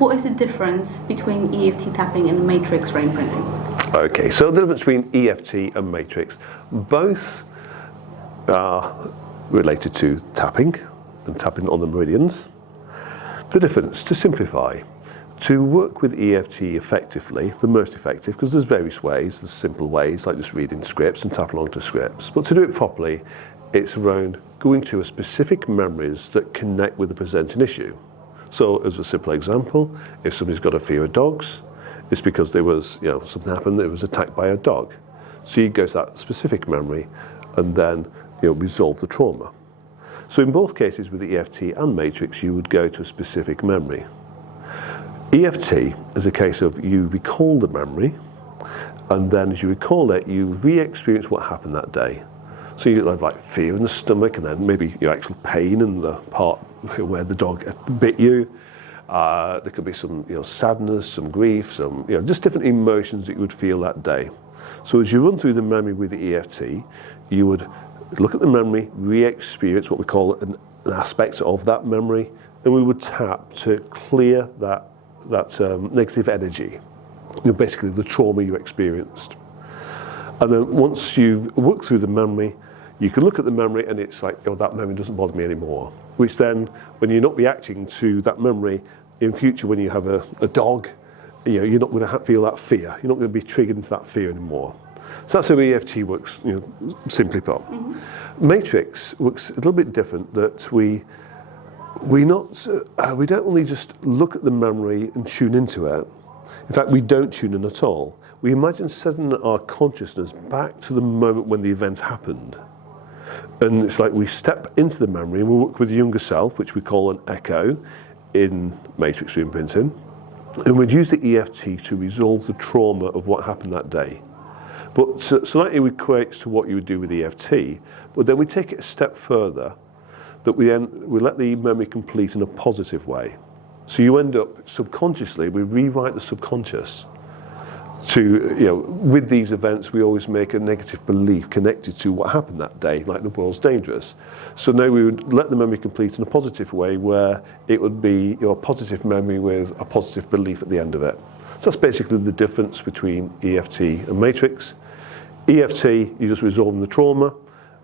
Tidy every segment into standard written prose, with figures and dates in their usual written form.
What is the difference between EFT tapping and matrix reimprinting? Okay, so the difference between EFT and matrix, both are related to tapping and tapping on the meridians. The difference, to simplify, to work with EFT effectively, the most effective, because there's various ways, there's simple ways like just reading scripts and tapping along to scripts, but to do it properly, it's around going to specific memories that connect with the presenting issue. So as a simple example, if somebody's got a fear of dogs, it's because there was, something happened, it was attacked by a dog. So you go to that specific memory and then, resolve the trauma. So in both cases with the EFT and matrix, you would go to a specific memory. EFT is a case of you recall the memory, and then as you recall it, you re-experience what happened that day. So you have like fear in the stomach, and then maybe your actual pain in the part where the dog bit you. There could be some sadness, some grief, some just different emotions that you would feel that day. So as you run through the memory with the EFT, you would look at the memory, re-experience what we call an aspect of that memory, and we would tap to clear that negative energy, basically the trauma you experienced. And then once you've worked through the memory, you can look at the memory and it's like, that memory doesn't bother me anymore. Which then, when you're not reacting to that memory, in future when you have a dog, you're not going to feel that fear. You're not going to be triggered into that fear anymore. So that's how EFT works, simply put. Mm-hmm. Matrix works a little bit different, that we don't only just look at the memory and tune into it. In fact, we don't tune in at all. We imagine setting our consciousness back to the moment when the event happened. And it's like we step into the memory and we work with the younger self, which we call an echo in matrix reimprinting. And we'd use the EFT to resolve the trauma of what happened that day. But so that equates to what you would do with EFT, but then we take it a step further, that we let the memory complete in a positive way. So you end up subconsciously, we rewrite the subconscious to, with these events, we always make a negative belief connected to what happened that day, like the world's dangerous. So now we would let the memory complete in a positive way, where it would be a positive memory with a positive belief at the end of it. So that's basically the difference between EFT and matrix. EFT, you're just resolving the trauma.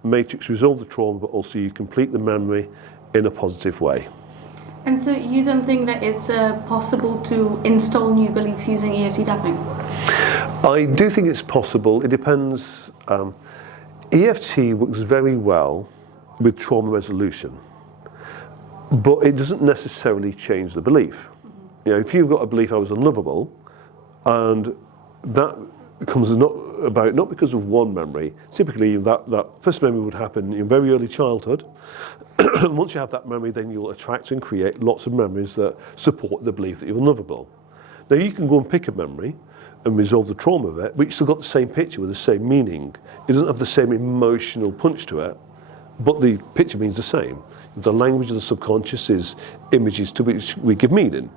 Matrix, resolve the trauma, but also you complete the memory in a positive way. And so you don't think that it's possible to install new beliefs using EFT tapping? I do think it's possible. It depends. EFT works very well with trauma resolution, but it doesn't necessarily change the belief. If you've got a belief I was unlovable, and that comes not because of one memory. Typically that first memory would happen in very early childhood. Once you have that memory, then you'll attract and create lots of memories that support the belief that you're unlovable. Now you can go and pick a memory and resolve the trauma of it, but you've still got the same picture with the same meaning. It doesn't have the same emotional punch to it, but the picture means the same. The language of the subconscious is images to which we give meaning.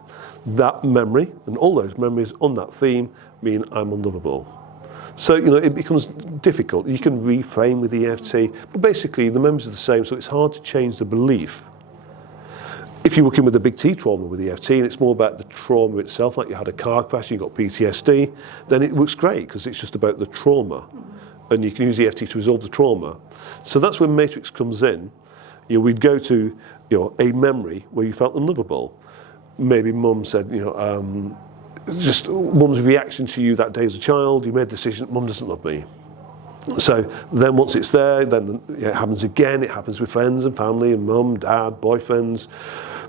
That memory and all those memories on that theme mean I'm unlovable. So, it becomes difficult. You can reframe with EFT, but basically the memories are the same, so it's hard to change the belief. If you're working with a big T trauma with EFT, and it's more about the trauma itself, like you had a car crash, you've got PTSD, then it works great, because it's just about the trauma. And you can use EFT to resolve the trauma. So that's when matrix comes in. We'd go to a memory where you felt unlovable. Maybe mum said, just mum's reaction to you that day as a child, you made a decision, mum doesn't love me. So then once it's there, then it happens again. It happens with friends and family and mum, dad, boyfriends,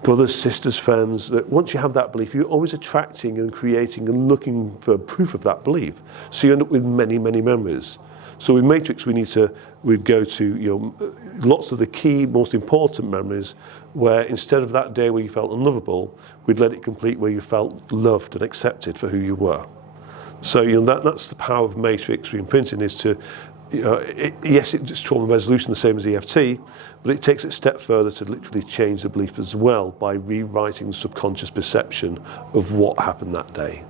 brothers, sisters, friends. That once you have that belief, you're always attracting and creating and looking for proof of that belief. So you end up with many, many memories. So with matrix, we'd go to lots of the key, most important memories, where instead of that day where you felt unlovable, we'd let it complete where you felt loved and accepted for who you were. So that's the power of matrix reimprinting, is to, yes, it's trauma resolution the same as EFT, but it takes it a step further to literally change the belief as well by rewriting the subconscious perception of what happened that day.